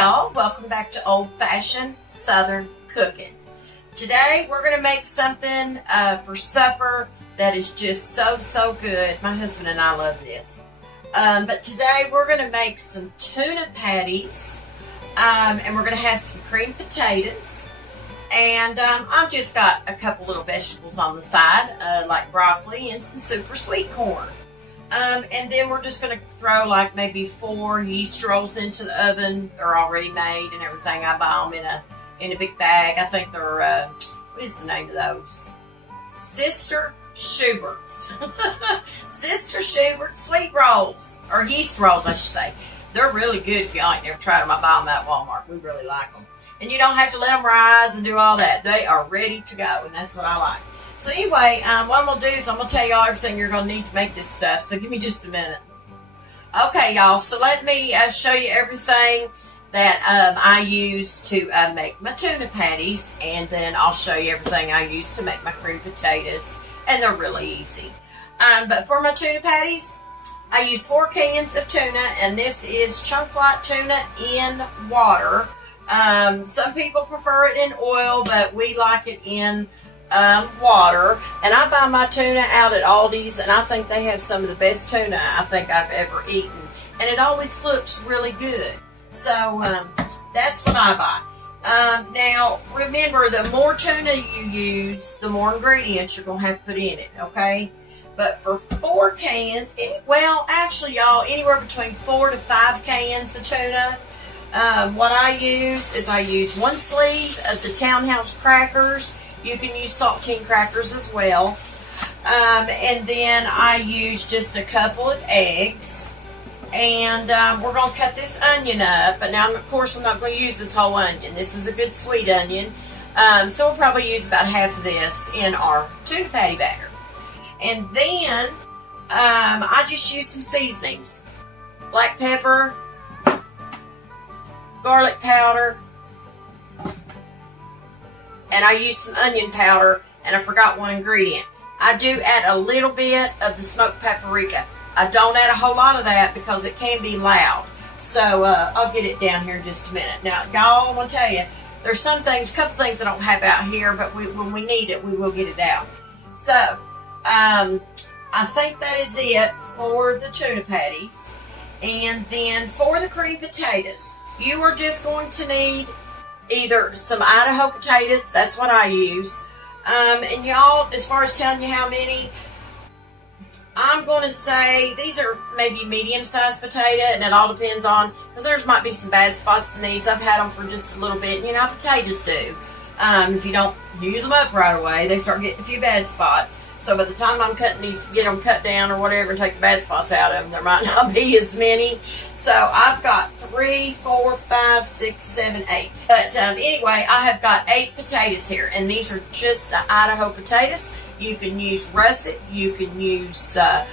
y'all, welcome back to Old Fashioned Southern Cooking. Today we're going to make something for supper that is just so good. My husband and I love this. But today we're going to make some tuna patties, and we're going to have some creamed potatoes. And I've just got a couple little vegetables on the side, like broccoli and some super sweet corn. And then we're just going to throw like maybe 4 yeast rolls into the oven. They're already made and everything. I buy them in a big bag. I think they're, what is the name of those? Sister Schubert's. Sister Schubert's sweet rolls, or yeast rolls I should say. They're really good if y'all ain't never tried them. I buy them at Walmart. We really like them. And you don't have to let them rise and do all that. They are ready to go, and that's what I like. So anyway, what I'm going to do is I'm going to tell y'all everything you're going to need to make this stuff. So give me just a minute. Okay, y'all. So let me show you everything that I use to make my tuna patties. And then I'll show you everything I use to make my creamed potatoes. And they're really easy. But for my tuna patties, I use 4 cans of tuna. And this is chunk light tuna in water. Some people prefer it in oil, but we like it in water. And I buy my tuna out at Aldi's, and I think they have some of the best tuna I think I've ever eaten, and it always looks really good. So that's what I buy. Now remember, the more tuna you use, the more ingredients you're gonna have to put in it, okay? But for 4 cans, well actually y'all, anywhere between 4 to 5 cans of tuna, what I use is I use 1 sleeve of the Townhouse Crackers. You can use saltine crackers as well. And then I use just a couple of eggs. And we're going to cut this onion up. But now, of course, I'm not going to use this whole onion. This is a good sweet onion. So we'll probably use about half of this in our tuna patty batter. And then I just use some seasonings. Black pepper, garlic powder, and I use some onion powder, and I forgot one ingredient. I do add a little bit of the smoked paprika. I don't add a whole lot of that because it can be loud. So I'll get it down here in just a minute. Now, y'all, I want to tell you, there's some things, a couple things I don't have out here, but when we need it, we will get it out. So I think that is it for the tuna patties. And then for the creamed potatoes, you are just going to need either some Idaho potatoes, that's what I use, and y'all, as far as telling you how many, I'm going to say these are maybe medium-sized potato, and it all depends on, because there's might be some bad spots in these. I've had them for just a little bit, and you know how potatoes do. If you don't use them up right away, they start getting a few bad spots. So by the time I'm cutting these to get them cut down or whatever and take the bad spots out of them, there might not be as many. So I've got 3, 4, 5, 6, 7, 8. But anyway, I have got 8 potatoes here, and these are just the Idaho potatoes. You can use russet, you can use the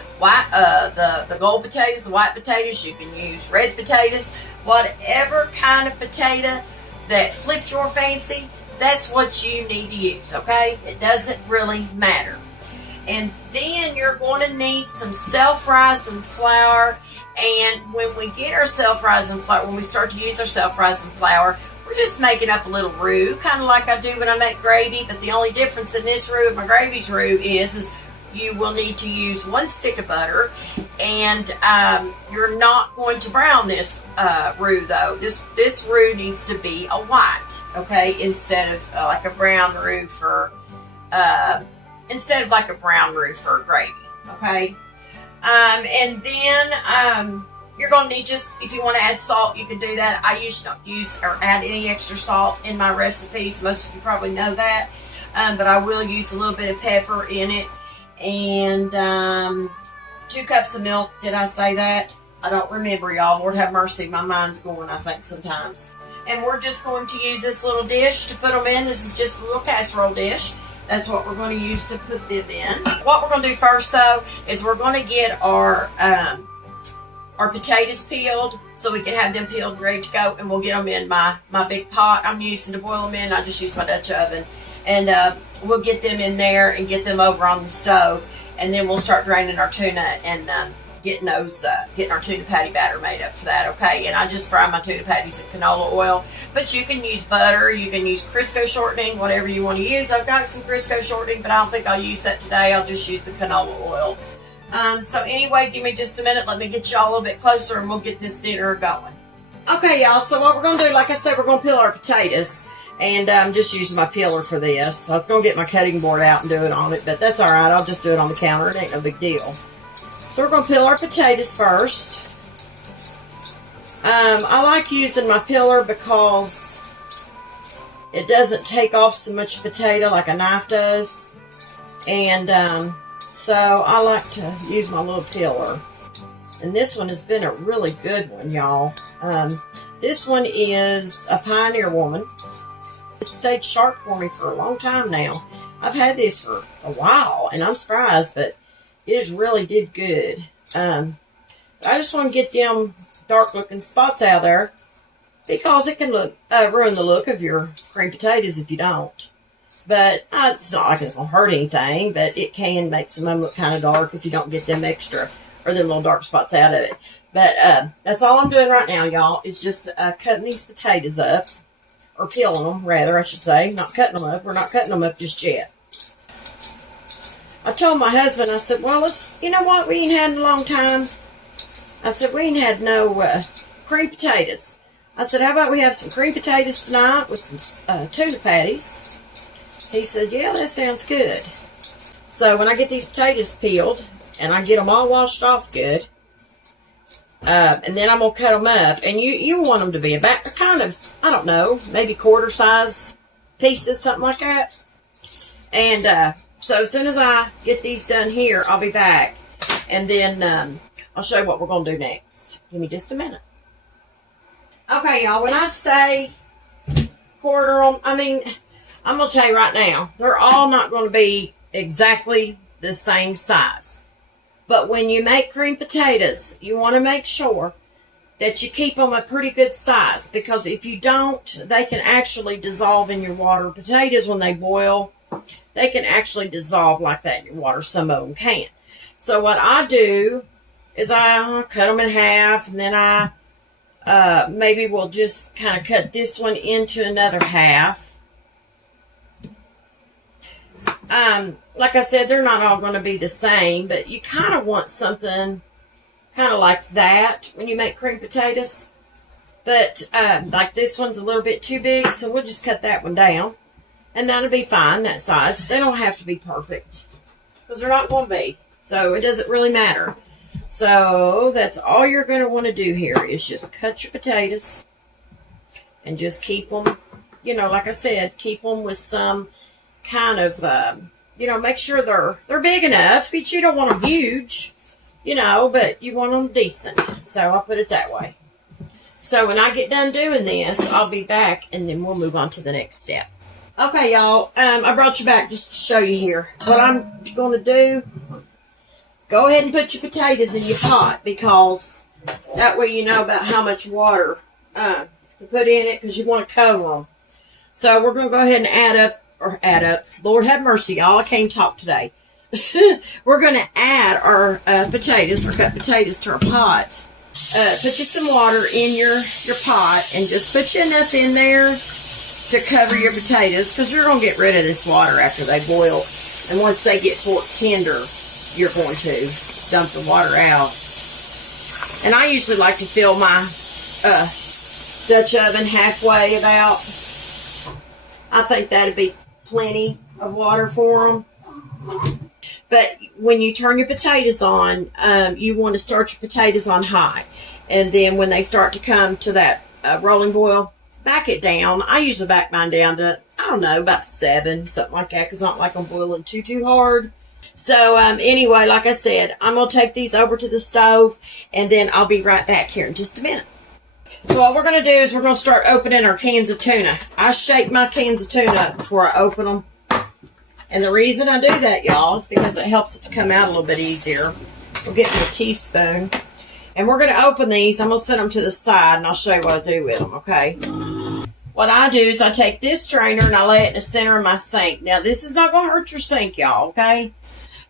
gold potatoes, the white potatoes, you can use red potatoes, whatever kind of potato that flips your fancy, that's what you need to use, okay? It doesn't really matter. And then you're going to need some self-rising flour. And when we get our self-rising flour, when we start to use our self-rising flour, we're just making up a little roux, kind of like I do when I make gravy. But the only difference in this roux and my gravy's roux is you will need to use 1 stick of butter. And you're not going to brown this roux, though. This roux needs to be a white, okay, instead of like a brown roux for... instead of like a brown roux for gravy, okay? And then you're going to need just, if you want to add salt, you can do that. I usually don't use or add any extra salt in my recipes. Most of you probably know that. But I will use a little bit of pepper in it. And 2 cups of milk. Did I say that? I don't remember, y'all. Lord have mercy. My mind's going, I think, sometimes. And we're just going to use this little dish to put them in. This is just a little casserole dish. That's what we're going to use to put them in. What we're going to do first, though, is we're going to get our potatoes peeled so we can have them peeled and ready to go, and we'll get them in my big pot I'm using to boil them in. I just use my Dutch oven. And we'll get them in there and get them over on the stove, and then we'll start draining our tuna and getting our tuna patty batter made up for that, okay? And I just fry my tuna patties in canola oil, but you can use butter, you can use Crisco shortening, whatever you want to use. I've got some Crisco shortening, but I don't think I'll use that today. I'll just use the canola oil. So anyway, give me just a minute. Let me get y'all a little bit closer and we'll get this dinner going. Okay, y'all, so what we're going to do, like I said, we're going to peel our potatoes. And I'm just using my peeler for this. So I was going to get my cutting board out and do it on it, but that's all right. I'll just do it on the counter. It ain't no big deal. So we're going to peel our potatoes first. I like using my peeler because it doesn't take off so much potato like a knife does. And so I like to use my little peeler. And this one has been a really good one, y'all. This one is a Pioneer Woman. It stayed sharp for me for a long time now. I've had this for a while, and I'm surprised, but it really did good. I just want to get them dark-looking spots out of there because it can ruin the look of your creamed potatoes if you don't. But it's not like it's going to hurt anything, but it can make some of them look kind of dark if you don't get them extra or them little dark spots out of it. But that's all I'm doing right now, y'all. It's just cutting these potatoes up. Or peeling them, rather, I should say. Not cutting them up. We're not cutting them up just yet. I told my husband, I said, well, you know what we ain't had in a long time? I said, we ain't had no creamed potatoes. I said, how about we have some creamed potatoes tonight with some tuna patties? He said, yeah, that sounds good. So when I get these potatoes peeled, and I get them all washed off good, and then I'm going to cut them up. And you want them to be about kind of, I don't know, maybe quarter size pieces, something like that. And so as soon as I get these done here, I'll be back. And then I'll show you what we're going to do next. Give me just a minute. Okay, y'all, when I say quarter them, I mean, I'm going to tell you right now, they're all not going to be exactly the same size. But when you make creamed potatoes, you want to make sure that you keep them a pretty good size. Because if you don't, they can actually dissolve in your water. Potatoes, when they boil, they can actually dissolve like that in your water. Some of them can't. So what I do is I cut them in half. And then I maybe will just kind of cut this one into another half. Like I said, they're not all going to be the same, but you kind of want something kind of like that when you make creamed potatoes. But like this one's a little bit too big, so we'll just cut that one down. And that'll be fine, that size. They don't have to be perfect because they're not going to be. So it doesn't really matter. So that's all you're going to want to do here is just cut your potatoes and just keep them, you know, like I said, keep them with some kind of, you know, make sure they're big enough, but you don't want them huge, you know, but you want them decent. So I'll put it that way. So when I get done doing this, I'll be back and then we'll move on to the next step. Okay, y'all, I brought you back just to show you here. What I'm going to do, go ahead and put your potatoes in your pot because that way you know about how much water to put in it because you want to cover them. So we're going to go ahead and add up. Lord have mercy, y'all. I can't talk today. We're going to add our potatoes, or cut potatoes, to our pot. Put you some water in your pot and just put you enough in there to cover your potatoes because you're going to get rid of this water after they boil. And once they get tender, you're going to dump the water out. And I usually like to fill my Dutch oven halfway about. I think that'd be plenty of water for them. But when you turn your potatoes on, you want to start your potatoes on high. And then when they start to come to that rolling boil, back it down. I usually back mine down to, I don't know, about 7, something like that, because I don't like them boiling too hard. So anyway, like I said, I'm going to take these over to the stove, and then I'll be right back here in just a minute. So what we're going to do is we're going to start opening our cans of tuna. I shake my cans of tuna up before I open them. And the reason I do that, y'all, is because it helps it to come out a little bit easier. We'll get me a teaspoon. And we're going to open these. I'm going to set them to the side, and I'll show you what I do with them, okay? What I do is I take this strainer, and I lay it in the center of my sink. Now, this is not going to hurt your sink, y'all, okay?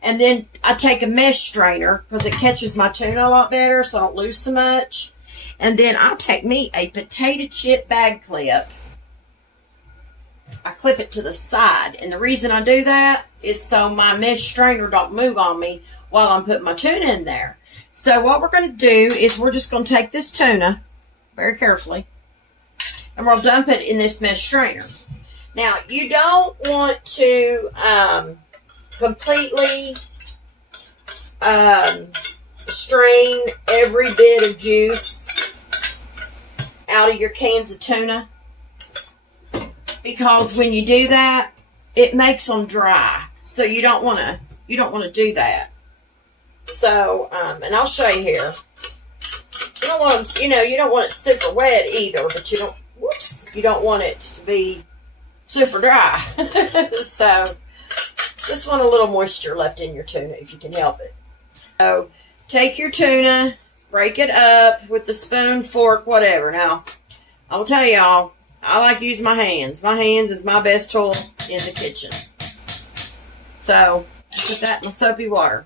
And then I take a mesh strainer because it catches my tuna a lot better so I don't lose so much. And then I'll take me a potato chip bag clip. I clip it to the side. And the reason I do that is so my mesh strainer don't move on me while I'm putting my tuna in there. So what we're going to do is we're just going to take this tuna very carefully and we'll dump it in this mesh strainer. Now, you don't want to completely strain every bit of juice out of your cans of tuna, because when you do that, it makes them dry. So you don't want to do that. So, and I'll show you here. You don't want them, you don't want it super wet either, but you don't want it to be super dry. So, just want a little moisture left in your tuna if you can help it. So, take your tuna, break it up with the spoon, fork, whatever. Now, I will tell y'all, I like to use my hands. My hands is my best tool in the kitchen. So, put that in my soapy water.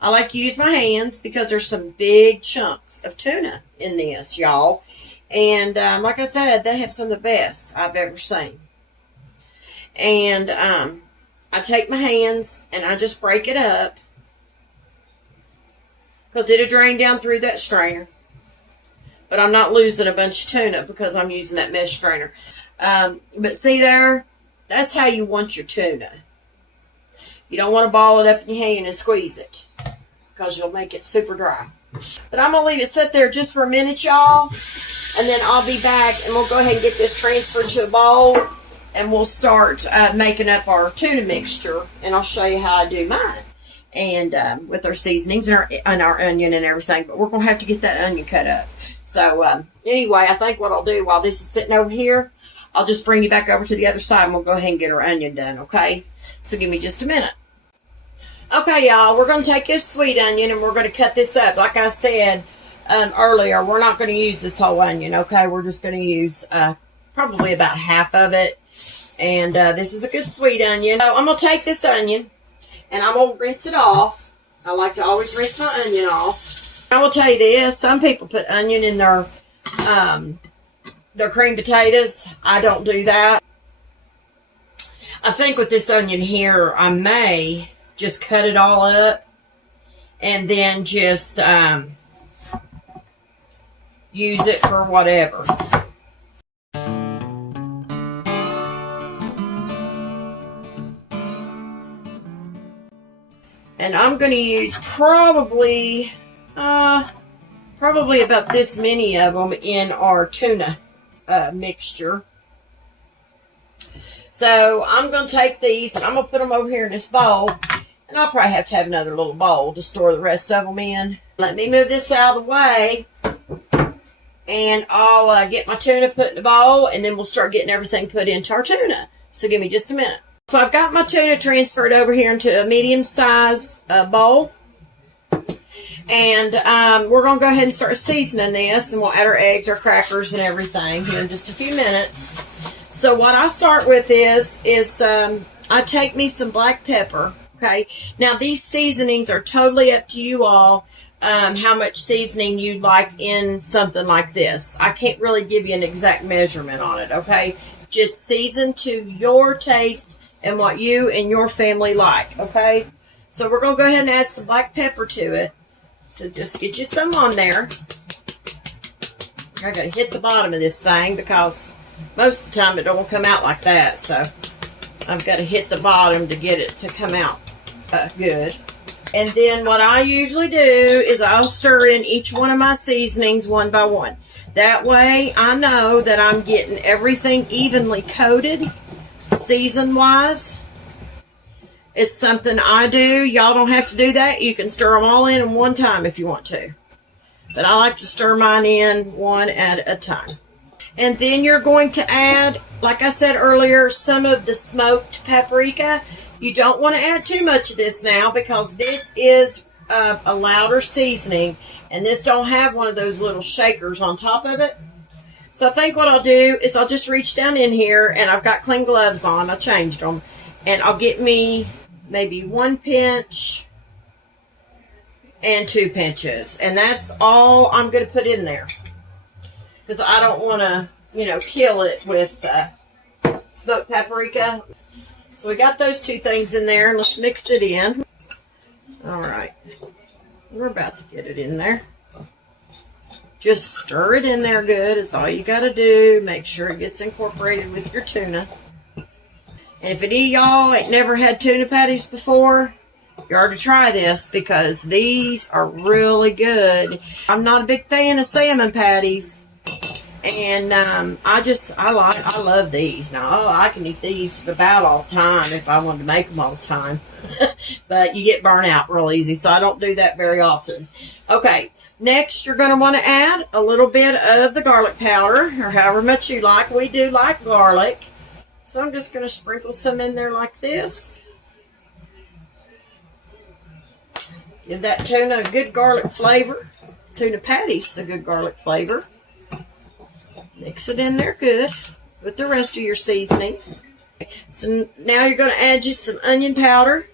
I like to use my hands because there's some big chunks of tuna in this, y'all. And like I said, they have some of the best I've ever seen. And I take my hands and I just break it up because it'll drain down through that strainer. But I'm not losing a bunch of tuna because I'm using that mesh strainer. But see there, that's how you want your tuna. You don't want to ball it up in your hand and squeeze it because you'll make it super dry. But I'm going to leave it sit there just for a minute, y'all. And then I'll be back and we'll go ahead and get this transferred to a bowl. And we'll start making up our tuna mixture. And I'll show you how I do mine. And with our seasonings and our onion and everything. But we're going to have to get that onion cut up. So anyway, I think what I'll do while this is sitting over here, I'll just bring you back over to the other side and we'll go ahead and get our onion done, okay? So give me just a minute. Okay, y'all, we're going to take this sweet onion and we're going to cut this up. Like I said earlier, we're not going to use this whole onion, okay? We're just going to use probably about half of it. And this is a good sweet onion. So I'm going to take this onion and I'm going to rinse it off. I like to always rinse my onion off. I will tell you this, some people put onion in their cream potatoes. I don't do that. I think with this onion here, I may just cut it all up and then just use it for whatever. And I'm going to use probably about this many of them in our tuna mixture. So I'm going to take these and I'm going to put them over here in this bowl. And I'll probably have to have another little bowl to store the rest of them in. Let me move this out of the way. And I'll get my tuna put in the bowl. And then we'll start getting everything put into our tuna. So give me just a minute. So I've got my tuna transferred over here into a medium-sized bowl. And we're going to go ahead and start seasoning this. And we'll add our eggs, our crackers, and everything here in just a few minutes. So what I start with is I take me some black pepper. Okay, now these seasonings are totally up to you all, how much seasoning you'd like in something like this. I can't really give you an exact measurement on it, okay? Just season to your taste and what you and your family like, okay? So we're going to go ahead and add some black pepper to it. So just get you some on there. I got to hit the bottom of this thing because most of the time it don't come out like that, so I've got to hit the bottom to get it to come out good. And then what I usually do is I'll stir in each one of my seasonings one by one. That way I know that I'm getting everything evenly coated, season-wise. It's something I do. Y'all don't have to do that. You can stir them all in one time if you want to. But I like to stir mine in one at a time. And then you're going to add, like I said earlier, some of the smoked paprika. You don't want to add too much of this now because this is a louder seasoning. And this don't have one of those little shakers on top of it. So I think what I'll do is I'll just reach down in here, and I've got clean gloves on. I changed them. And I'll get me maybe 1 pinch, and 2 pinches. And that's all I'm going to put in there, because I don't want to, kill it with smoked paprika. So we got those 2 things in there, and let's mix it in. All right, we're about to get it in there. Just stir it in there good is all you got to do. Make sure it gets incorporated with your tuna. And if any of y'all ain't never had tuna patties before, you ought to try this, because these are really good. I'm not a big fan of salmon patties, and I love these. Now, I can eat these about all the time if I wanted to make them all the time. But you get burnt out real easy, so I don't do that very often. Okay, next you're going to want to add a little bit of the garlic powder, or however much you like. We do like garlic. So I'm just going to sprinkle some in there like this. Give that tuna a good garlic flavor. Tuna patties a good garlic flavor. Mix it in there good with the rest of your seasonings. So now you're going to add just some onion powder.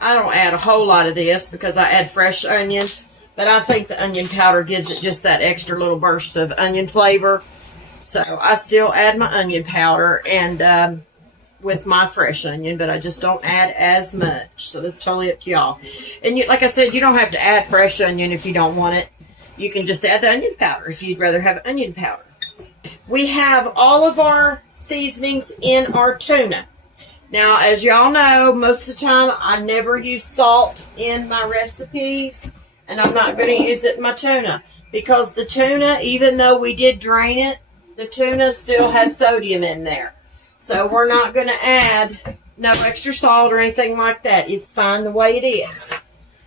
I don't add a whole lot of this because I add fresh onion, but I think the onion powder gives it just that extra little burst of onion flavor. So I still add my onion powder and with my fresh onion, but I just don't add as much. So that's totally up to y'all. And like I said, you don't have to add fresh onion if you don't want it. You can just add the onion powder if you'd rather have onion powder. We have all of our seasonings in our tuna. Now, as y'all know, most of the time I never use salt in my recipes, and I'm not going to use it in my tuna, because the tuna, even though we did drain it, the tuna still has sodium in there. So we're not going to add no extra salt or anything like that. It's fine the way it is.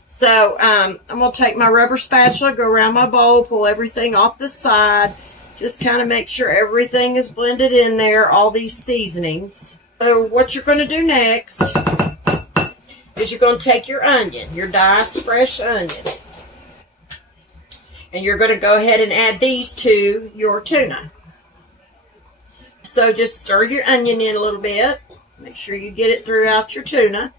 So I'm going to take my rubber spatula, go around my bowl, pull everything off the side, just kind of make sure everything is blended in there, all these seasonings. So what you're going to do next is you're going to take your onion, your diced fresh onion, and you're going to go ahead and add these to your tuna. So just stir your onion in a little bit. Make sure you get it throughout your tuna.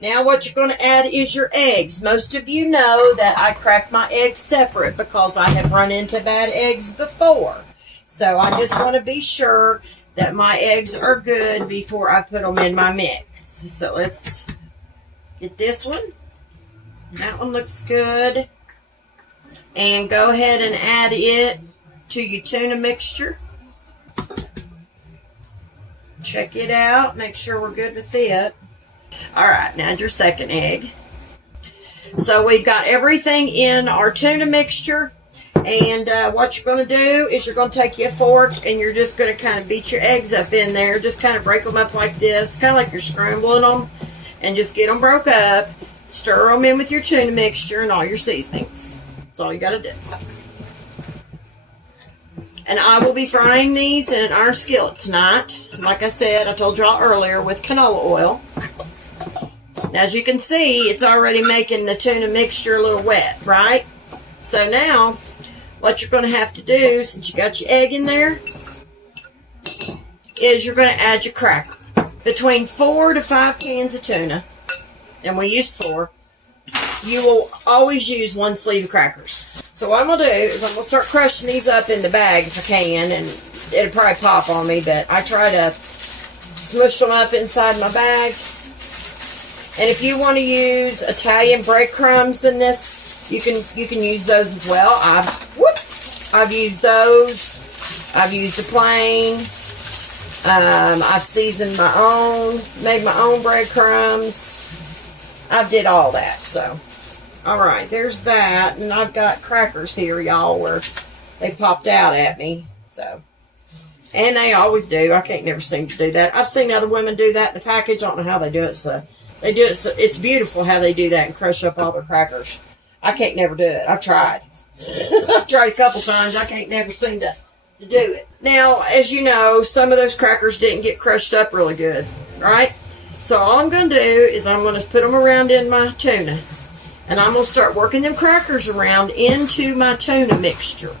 Now what you're going to add is your eggs. Most of you know that I crack my eggs separate because I have run into bad eggs before. So I just want to be sure that my eggs are good before I put them in my mix. So let's get this one. That one looks good. And go ahead and add it to your tuna mixture. Check it out. Make sure we're good with it. Alright, now your second egg. So we've got everything in our tuna mixture. And what you're going to do is you're going to take your fork and you're just going to kind of beat your eggs up in there. Just kind of break them up like this. Kind of like you're scrambling them. And just get them broke up. Stir them in with your tuna mixture and all your seasonings. That's all you got to do. And I will be frying these in an iron skillet tonight. Like I said, I told y'all earlier, with canola oil. Now, as you can see, it's already making the tuna mixture a little wet, right? So now, what you're going to have to do, since you got your egg in there, is you're going to add your cracker. Between 4 to 5 cans of tuna, and we used 4, you will always use 1 sleeve of crackers. So what I'm going to do is I'm going to start crushing these up in the bag if I can, and it'll probably pop on me, but I try to smush them up inside my bag. And if you want to use Italian breadcrumbs in this, you can use those as well. I've used those. I've used the plain. I've seasoned my own, made my own breadcrumbs. I've did all that, so. Alright, there's that. And I've got crackers here, y'all, where they popped out at me. So, and they always do. I can't never seem to do that. I've seen other women do that in the package. I don't know how they do it, so. They do it, so it's beautiful how they do that and crush up all their crackers. I can't never do it. I've tried. I've tried a couple times. I can't never seem to do it. Now, as you know, some of those crackers didn't get crushed up really good, right? So all I'm going to do is I'm going to put them around in my tuna. And I'm going to start working them crackers around into my tuna mixture.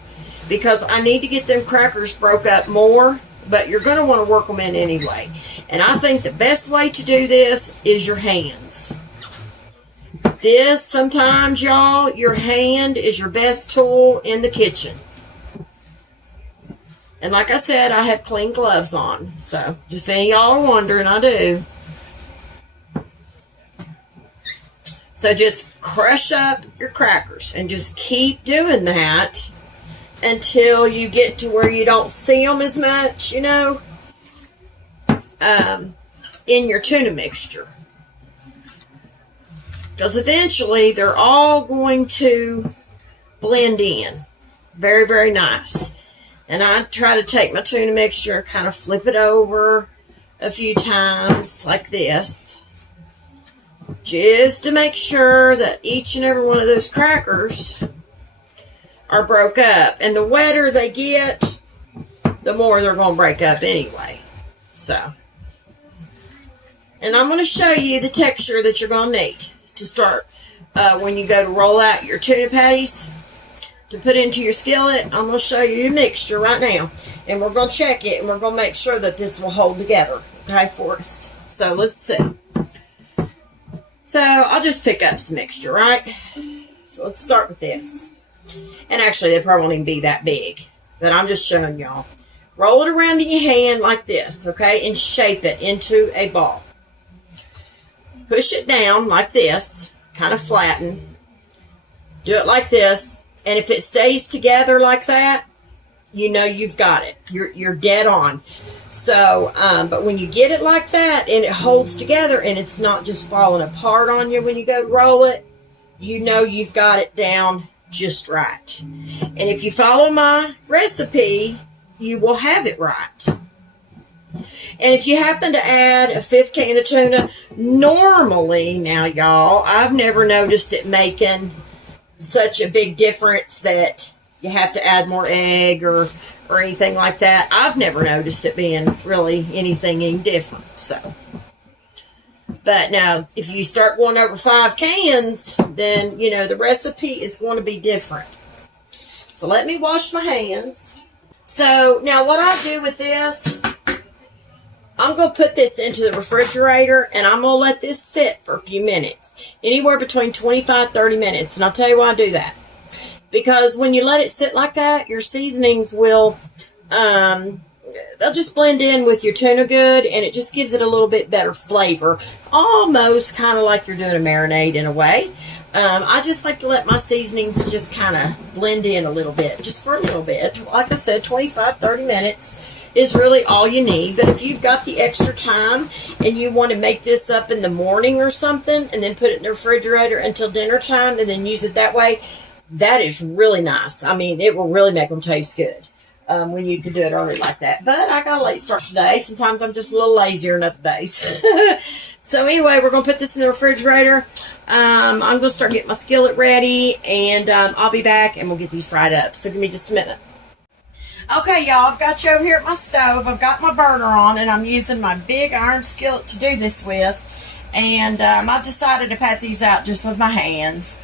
Because I need to get them crackers broke up more but you're going to want to work them in anyway. And I think the best way to do this is your hands. This, sometimes, y'all, your hand is your best tool in the kitchen. And like I said, I have clean gloves on. So, just if any of y'all are wondering, I do. So just crush up your crackers and just keep doing that until you get to where you don't see them as much, you know, in your tuna mixture. Because eventually they're all going to blend in. Very, very nice. And I try to take my tuna mixture and kind of flip it over a few times like this. Just to make sure that each and every one of those crackers are broke up. And the wetter they get, the more they're going to break up anyway. So, and I'm going to show you the texture that you're going to need to start when you go to roll out your tuna patties to put into your skillet. I'm going to show you your mixture right now. And we're going to check it, and we're going to make sure that this will hold together, okay, for us. So, let's see. So, I'll just pick up some mixture, right? So, let's start with this. And actually, they probably won't even be that big. But I'm just showing y'all. Roll it around in your hand like this, okay? And shape it into a ball. Push it down like this. Kind of flatten. Do it like this. And if it stays together like that, you know you've got it. You're dead on. So, but when you get it like that and it holds together and it's not just falling apart on you when you go to roll it, you know you've got it down just right. And if you follow my recipe, you will have it right. And if you happen to add a 5th can of tuna, normally, now y'all, I've never noticed it making such a big difference that you have to add more egg or anything like that. I've never noticed it being really anything any different. So, but now, if you start going over 5 cans, then, you know, the recipe is going to be different. So, let me wash my hands. So, now what I do with this, I'm going to put this into the refrigerator, and I'm going to let this sit for a few minutes. Anywhere between 25-30 minutes. And I'll tell you why I do that. Because when you let it sit like that, your seasonings will, they'll just blend in with your tuna good, and it just gives it a little bit better flavor. Almost kind of like you're doing a marinade in a way. I just like to let my seasonings just kind of blend in a little bit, just for a little bit. Like I said, 25-30 minutes is really all you need. But if you've got the extra time and you want to make this up in the morning or something and then put it in the refrigerator until dinner time and then use it that way, that is really nice. I mean, it will really make them taste good when you can do it early like that. But I got a late start today. Sometimes I'm just a little lazier than other days. So anyway, we're going to put this in the refrigerator. I'm going to start getting my skillet ready, and I'll be back, and we'll get these fried up. So give me just a minute. Okay, y'all, I've got you over here at my stove. I've got my burner on, and I'm using my big iron skillet to do this with. And I've decided to pat these out just with my hands.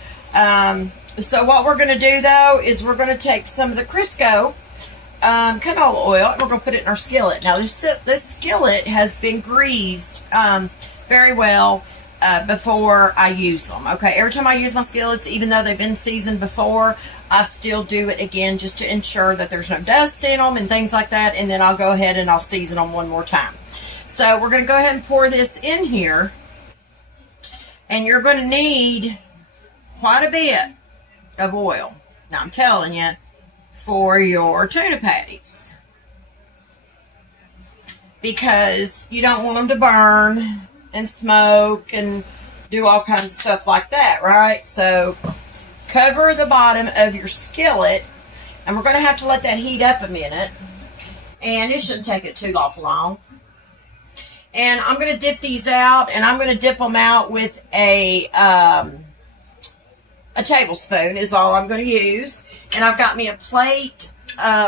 So what we're going to do, though, is we're going to take some of the Crisco canola oil, and we're going to put it in our skillet. Now, this skillet has been greased very well before I use them. Okay, every time I use my skillets, even though they've been seasoned before, I still do it again just to ensure that there's no dust in them and things like that, and then I'll go ahead and I'll season them one more time. So we're going to go ahead and pour this in here, and you're going to need quite a bit of oil. Now, I'm telling you, for your tuna patties, because you don't want them to burn and smoke and do all kinds of stuff like that, right? So cover the bottom of your skillet, and we're going to have to let that heat up a minute, and it shouldn't take it too awful long. And I'm going to dip these out, and I'm going to dip them out with a tablespoon is all I'm going to use. And I've got me a plate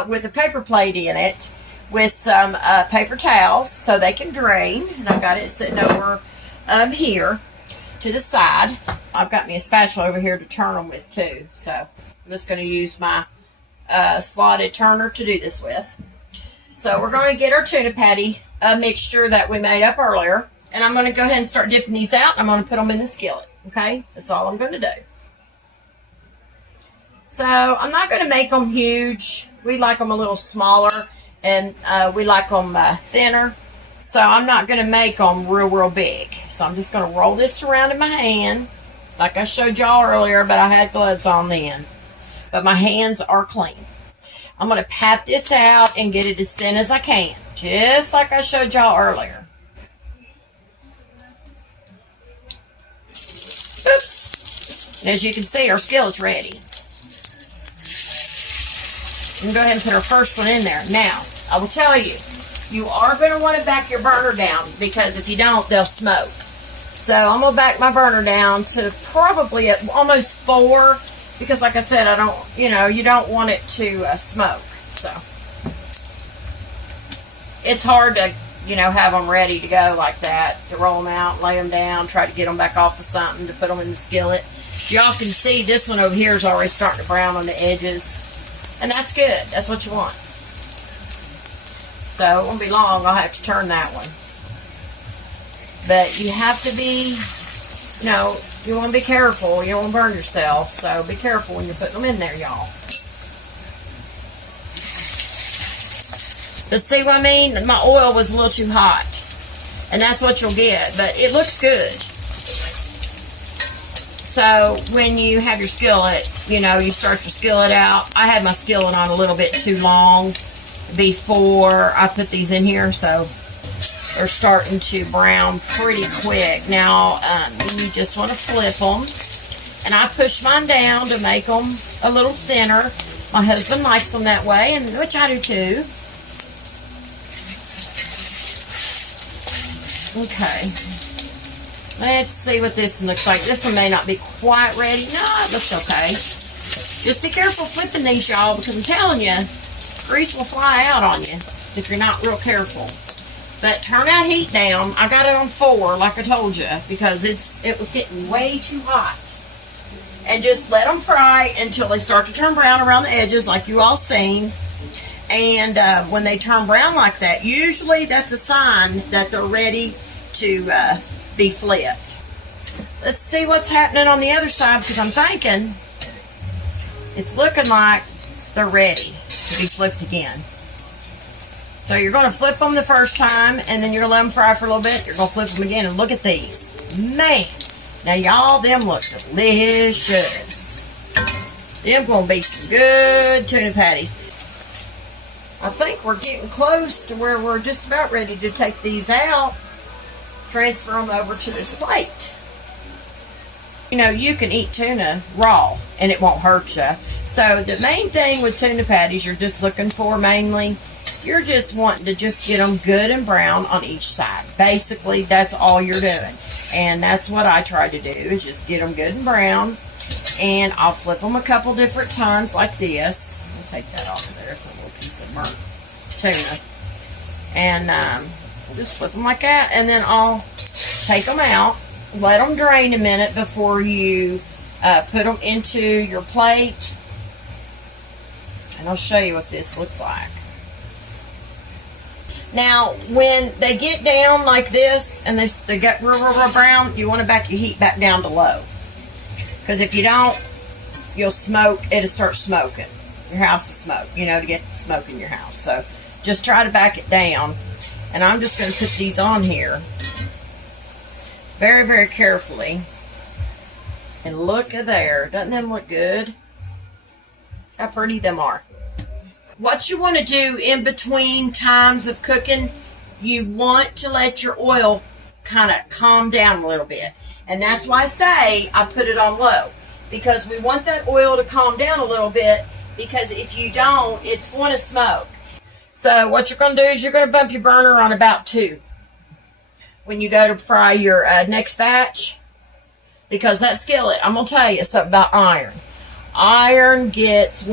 with a paper plate in it with some paper towels so they can drain. And I've got it sitting over here to the side. I've got me a spatula over here to turn them with too. So I'm just going to use my slotted turner to do this with. So we're going to get our tuna patty mixture that we made up earlier. And I'm going to go ahead and start dipping these out. I'm going to put them in the skillet. Okay? That's all I'm going to do. So I'm not going to make them huge. We like them a little smaller. And we like them thinner. So I'm not going to make them real big. So I'm just going to roll this around in my hand. Like I showed y'all earlier, but I had gloves on then. But my hands are clean. I'm going to pat this out and get it as thin as I can. Just like I showed y'all earlier. Oops. And as you can see, our skillet's ready. We can go ahead and put our first one in there. Now, I will tell you, you are going to want to back your burner down because if you don't, they'll smoke. So I'm going to back my burner down to probably at almost 4 because like I said, I don't, you don't want it to smoke. So it's hard to, have them ready to go like that, to roll them out, lay them down, try to get them back off of something to put them in the skillet. Y'all can see this one over here is already starting to brown on the edges. And that's good. That's what you want. So it won't be long. I'll have to turn that one. But you have to be, you want to be careful. You don't want to burn yourself. So be careful when you're putting them in there, y'all. But see what I mean? My oil was a little too hot. And that's what you'll get. But it looks good. So when you have your skillet, you start your skillet out. I had my skillet on a little bit too long before I put these in here. So they're starting to brown pretty quick. Now, you just want to flip them. And I push mine down to make them a little thinner. My husband likes them that way, and which I do too. Okay. Let's see what this one looks like. This one may not be quite ready. No, it looks okay. Just be careful flipping these, y'all, because I'm telling you, grease will fly out on you if you're not real careful. But turn that heat down. I got it on 4, like I told you, because it was getting way too hot. And just let them fry until they start to turn brown around the edges, like you all seen. And when they turn brown like that, usually that's a sign that they're ready to be flipped. Let's see what's happening on the other side, because I'm thinking it's looking like they're ready to be flipped again. So you're going to flip them the first time, and then you're going to let them fry for a little bit. You're going to flip them again, and look at these. Man. Now, y'all, them look delicious. Them going to be some good tuna patties. I think we're getting close to where we're just about ready to take these out, transfer them over to this plate. You can eat tuna raw, and it won't hurt you. So the main thing with tuna patties you're just looking for mainly, you're just wanting to just get them good and brown on each side. Basically, that's all you're doing. And that's what I try to do, is just get them good and brown. And I'll flip them a couple different times like this. I'll take that off of there. It's a little piece of burnt tuna. And we'll just flip them like that. And then I'll take them out. Let them drain a minute before you put them into your plate. And I'll show you what this looks like. Now, when they get down like this and they get real brown, you want to back your heat back down to low. Because if you don't, you'll smoke. It'll start smoking. Your house will smoke, to get smoke in your house. So just try to back it down. And I'm just going to put these on here very, very carefully. And look at there. Doesn't them look good? How pretty them are. What you want to do in between times of cooking, you want to let your oil kind of calm down a little bit. And that's why I say I put it on low. Because we want that oil to calm down a little bit, because if you don't, it's going to smoke. So what you're going to do is you're going to bump your burner on about 2 when you go to fry your next batch. Because that skillet, I'm going to tell you something about iron. Iron gets,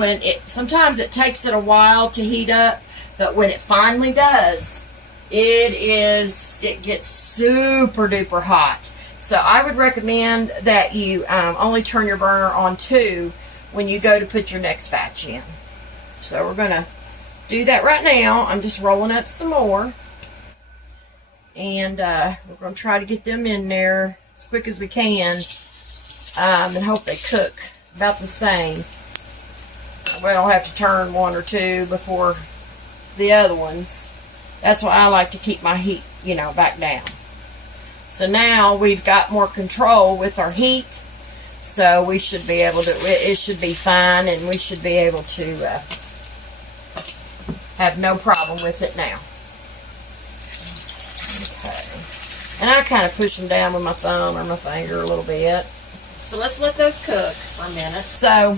sometimes it takes it a while to heat up, but when it finally does, it gets super duper hot. So I would recommend that you only turn your burner on 2 when you go to put your next batch in. So we're going to do that right now. I'm just rolling up some more. And we're going to try to get them in there as quick as we can. And hope they cook about the same. We don't have to turn one or two before the other ones. That's why I like to keep my heat, back down. So now we've got more control with our heat. So we should be able to, it should be fine, and we should be able to have no problem with it now. Okay. And I kind of push them down with my thumb or my finger a little bit. So let's let those cook for a minute. So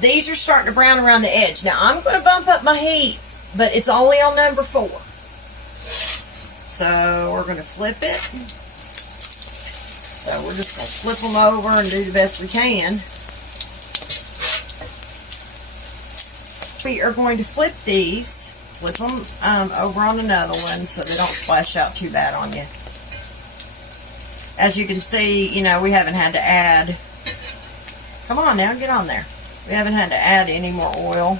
these are starting to brown around the edge. Now I'm going to bump up my heat, but it's only on number 4. So we're going to flip it. So we're just going to flip them over and do the best we can. We are going to flip these, flip them over on another one so they don't splash out too bad on you. As you can see, we haven't had to add, come on now, get on there. We haven't had to add any more oil,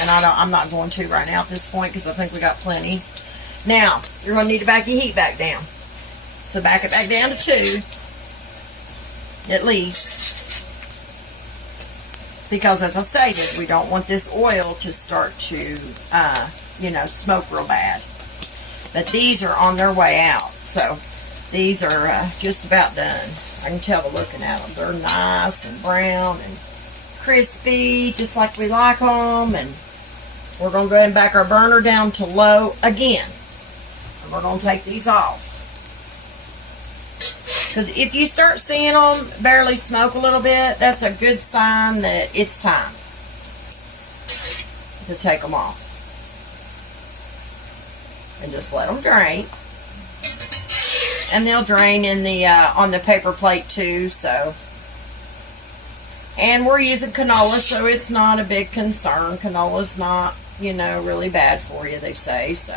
and I'm not going to right now at this point because I think we got plenty. Now, you're going to need to back your heat back down. So back it back down to 2, at least. Because as I stated, we don't want this oil to start to, smoke real bad. But these are on their way out. So these are just about done. I can tell by looking at them. They're nice and brown and crispy, just like we like them. And we're going to go ahead and back our burner down to low again. And we're going to take these off. Because if you start seeing them barely smoke a little bit, that's a good sign that it's time to take them off. And just let them drain. And they'll drain in the on the paper plate too. So, and we're using canola, so it's not a big concern. Canola's not, really bad for you, they say. So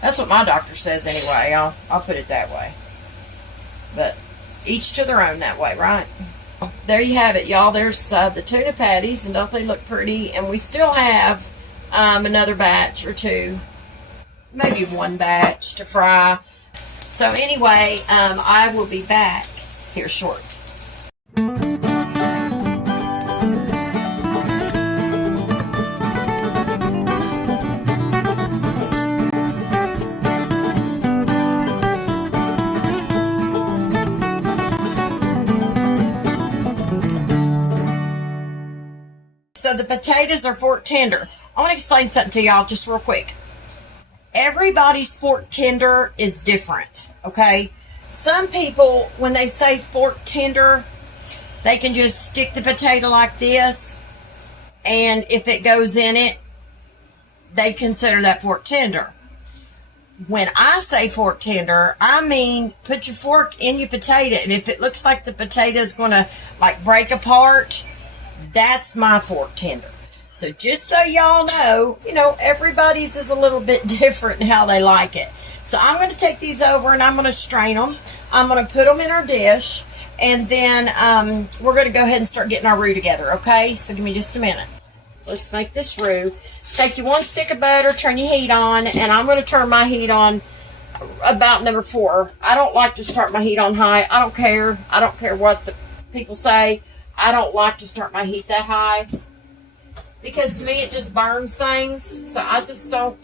that's what my doctor says anyway. I'll put it that way. But each to their own that way, right? There you have it, y'all. There's the tuna patties, and don't they look pretty? And we still have another batch or two, maybe one batch to fry. So anyway, I will be back here shortly. So the potatoes are fork tender. I want to explain something to y'all just real quick. Everybody's fork tender is different, okay? Some people, when they say fork tender, they can just stick the potato like this, and if it goes in it, they consider that fork tender. When I say fork tender, I mean put your fork in your potato, and if it looks like the potato is going to break apart, that's my fork tender. So just so y'all know, everybody's is a little bit different in how they like it. So I'm going to take these over and I'm going to strain them. I'm going to put them in our dish, and then we're going to go ahead and start getting our roux together, okay? So give me just a minute. Let's make this roux. Take your 1 stick of butter, turn your heat on, and I'm going to turn my heat on about number 4. I don't like to start my heat on high. I don't care. I don't care what the people say. I don't like to start my heat that high, because to me it just burns things. So I just don't,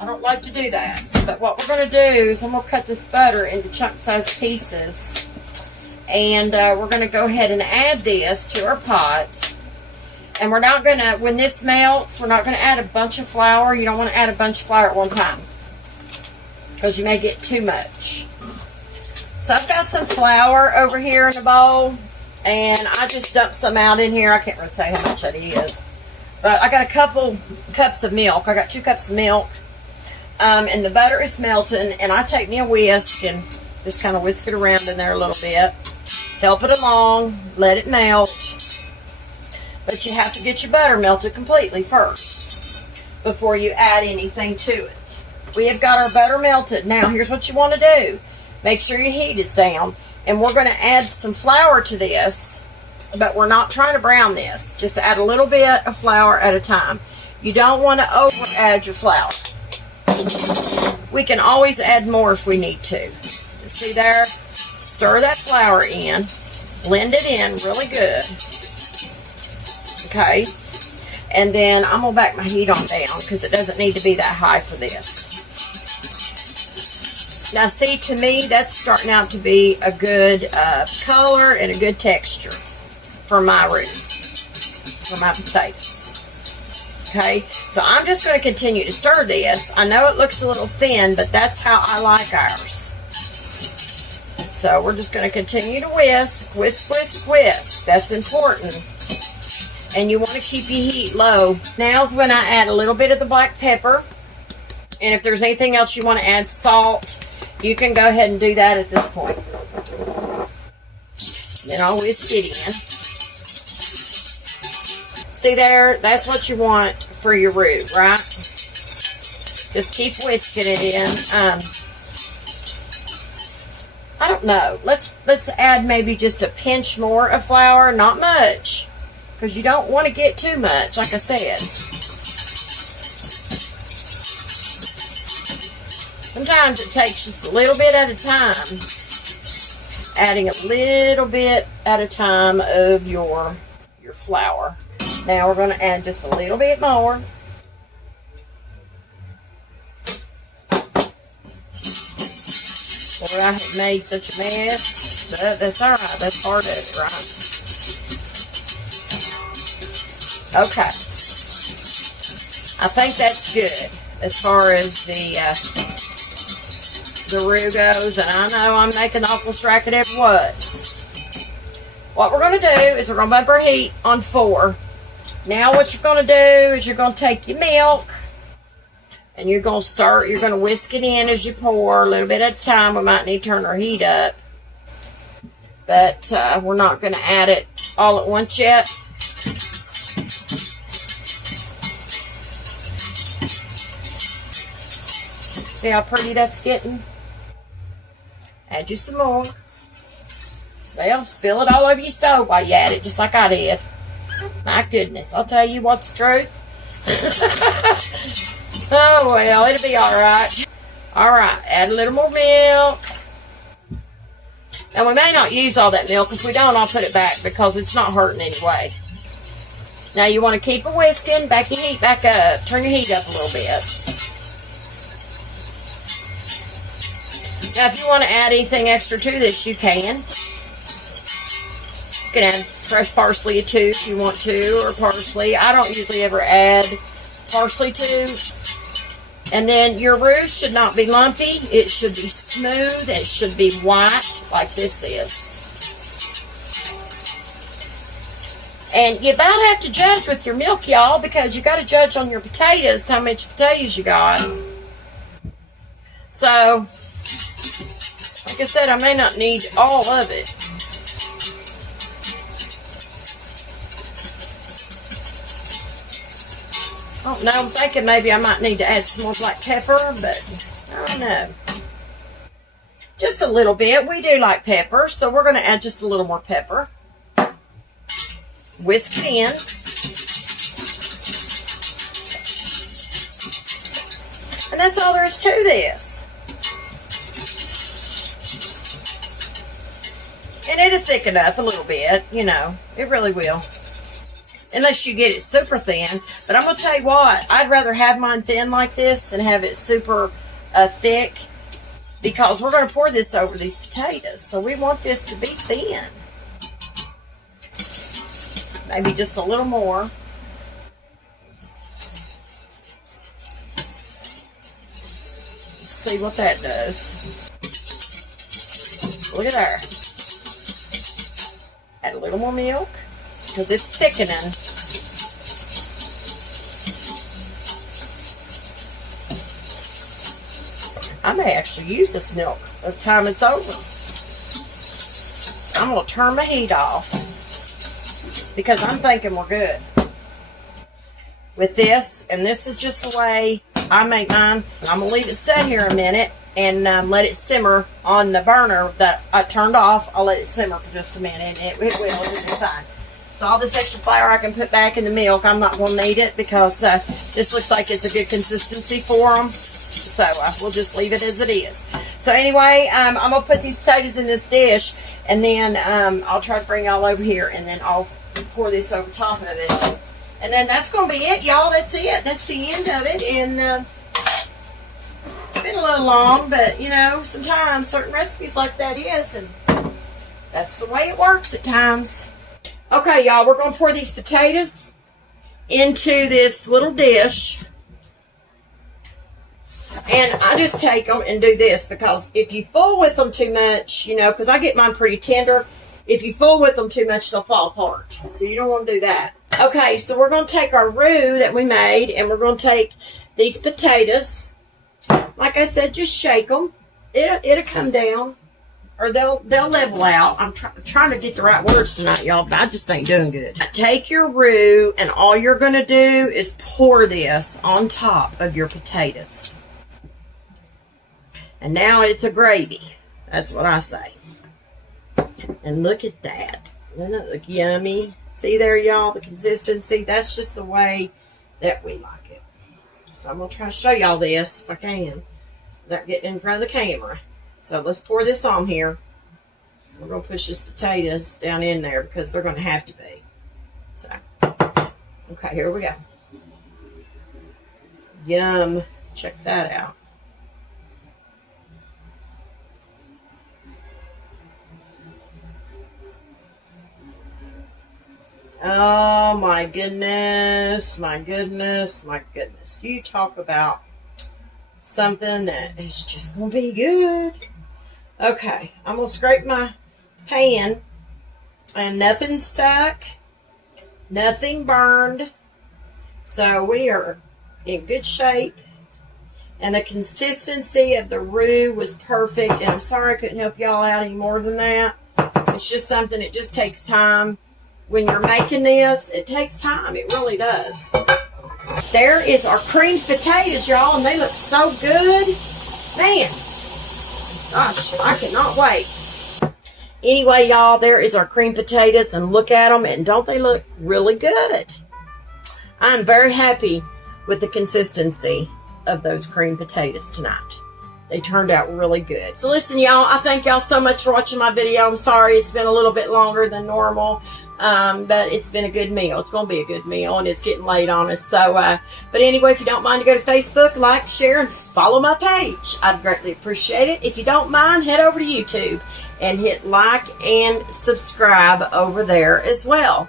I don't like to do that. But what we're going to do is I'm going to cut this butter into chunk-sized pieces. And we're going to go ahead and add this to our pot. And we're not going to, when this melts, we're not going to add a bunch of flour. You don't want to add a bunch of flour at one time, because you may get too much. So I've got some flour over here in a bowl. And I just dumped some out in here. I can't really tell you how much that is. But I got a couple cups of milk. I got 2 cups of milk. And the butter is melting. And I take me a whisk and just kind of whisk it around in there a little bit. Help it along. Let it melt. But you have to get your butter melted completely first before you add anything to it. We have got our butter melted. Now, here's what you want to do. Make sure your heat is down. And we're going to add some flour to this. but we're not trying to brown this. Just add a little bit of flour at a time. You don't want to over add your flour. We can always add more if we need to. See there? Stir that flour in. Blend it in really good. Okay? And then I'm going to back my heat on down because it doesn't need to be that high for this. Now see, to me, that's starting out to be a good color and a good texture for my roux, for my potatoes. Okay, so I'm just going to continue to stir this. I know it looks a little thin, but that's how I like ours. So we're just going to continue to whisk, whisk, whisk, whisk. That's important. And you want to keep your heat low. Now's when I add a little bit of the black pepper. And if there's anything else you want to add, salt, you can go ahead and do that at this point. Then I'll whisk it in. See there? That's what you want for your roux, right? Just keep whisking it in. I don't know. Let's add maybe just a pinch more of flour, not much, because you don't want to get too much, like I said. Sometimes it takes just a little bit at a time, adding a little bit at a time of your flour. Now we're going to add just a little bit more. Boy, I have made such a mess, but that's all right. That's part of it, right? Okay. I think that's good as far as the roux goes, and I know I'm making the awful racket it was. What we're going to do is we're going to bump our heat on 4. Now what you're going to do is you're going to take your milk and you're going to whisk it in as you pour, a little bit at a time. We might need to turn our heat up, but we're not going to add it all at once yet. See how pretty that's getting? Add you some more. Well, spill it all over your stove while you add it, just like I did. My goodness, I'll tell you what's the truth. Oh, well, it'll be all right. All right, add a little more milk. Now, we may not use all that milk. If we don't, I'll put it back because it's not hurting anyway. Now, you want to keep it whisking. Back your heat back up. Turn your heat up a little bit. Now, if you want to add anything extra to this, you can. You can add fresh parsley too if you want to, or parsley. I don't usually ever add parsley too. And then your roux should not be lumpy. It should be smooth. It should be white like this is. And you about have to judge with your milk, y'all, because you got to judge on your potatoes how much potatoes you got. So, like I said, I may not need all of it. I don't know, I'm thinking maybe I might need to add some more black pepper, but I don't know. Just a little bit. We do like pepper, so we're going to add just a little more pepper. Whisk it in. And that's all there is to this. And it'll thicken up a little bit, you know. It really will. Unless you get it super thin. But I'm going to tell you what, I'd rather have mine thin like this than have it super thick. Because we're going to pour this over these potatoes. So we want this to be thin. Maybe just a little more. Let's see what that does. Look at there. Add a little more milk. Because it's thickening. I may actually use this milk by the time it's over. I'm going to turn my heat off because I'm thinking we're good with this. And this is just the way I make mine. I'm going to leave it sit here a minute and let it simmer on the burner that I turned off. I'll let it simmer for just a minute and it'll be fine. So all this extra flour I can put back in the milk. I'm not going to need it because this looks like it's a good consistency for them. So we'll just leave it as it is. So anyway, I'm going to put these potatoes in this dish, and then I'll try to bring y'all over here, and then I'll pour this over top of it. And then that's going to be it, y'all. That's it. That's the end of it. And it's been a little long, but, you know, sometimes certain recipes like that is, and that's the way it works at times. Okay, y'all, we're going to pour these potatoes into this little dish. And I just take them and do this, because if you fool with them too much, you know, because I get mine pretty tender, if you fool with them too much, they'll fall apart. So you don't want to do that. Okay, so we're going to take our roux that we made, and we're going to take these potatoes. Like I said, just shake them. It'll come down, or they'll level out. I'm trying to get the right words tonight, y'all, but I just ain't doing good. Take your roux, and all you're going to do is pour this on top of your potatoes. And now it's a gravy. That's what I say. And look at that. Doesn't it look yummy? See there, y'all, the consistency? That's just the way that we like it. So I'm going to try to show y'all this, if I can, without getting in front of the camera. So let's pour this on here. We're going to push these potatoes down in there, because they're going to have to be. So, okay, here we go. Yum. Check that out. Oh my goodness, my goodness, my goodness. You talk about something that is just going to be good. Okay, I'm going to scrape my pan, and nothing stuck, nothing burned. So we are in good shape. And the consistency of the roux was perfect. And I'm sorry I couldn't help y'all out any more than that. It's just something, it just takes time. When you're making this, it takes time. It really does. There is our creamed potatoes, y'all, and they look so good. Man, gosh, I cannot wait. Anyway, y'all, there is our creamed potatoes, and look at them, and don't they look really good? I'm very happy with the consistency of those creamed potatoes tonight. They turned out really good. So listen, y'all, I thank y'all so much for watching my video. I'm sorry it's been a little bit longer than normal. But it's been a good meal. It's going to be a good meal, and it's getting late on us. So, but anyway, if you don't mind to go to Facebook, like, share, and follow my page, I'd greatly appreciate it. If you don't mind, head over to YouTube and hit like and subscribe over there as well.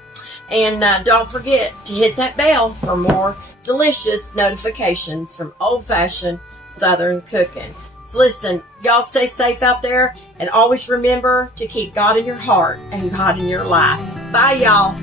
And don't forget to hit that bell for more delicious notifications from old-fashioned Southern cooking. So listen, y'all stay safe out there, and always remember to keep God in your heart and God in your life. Bye, y'all.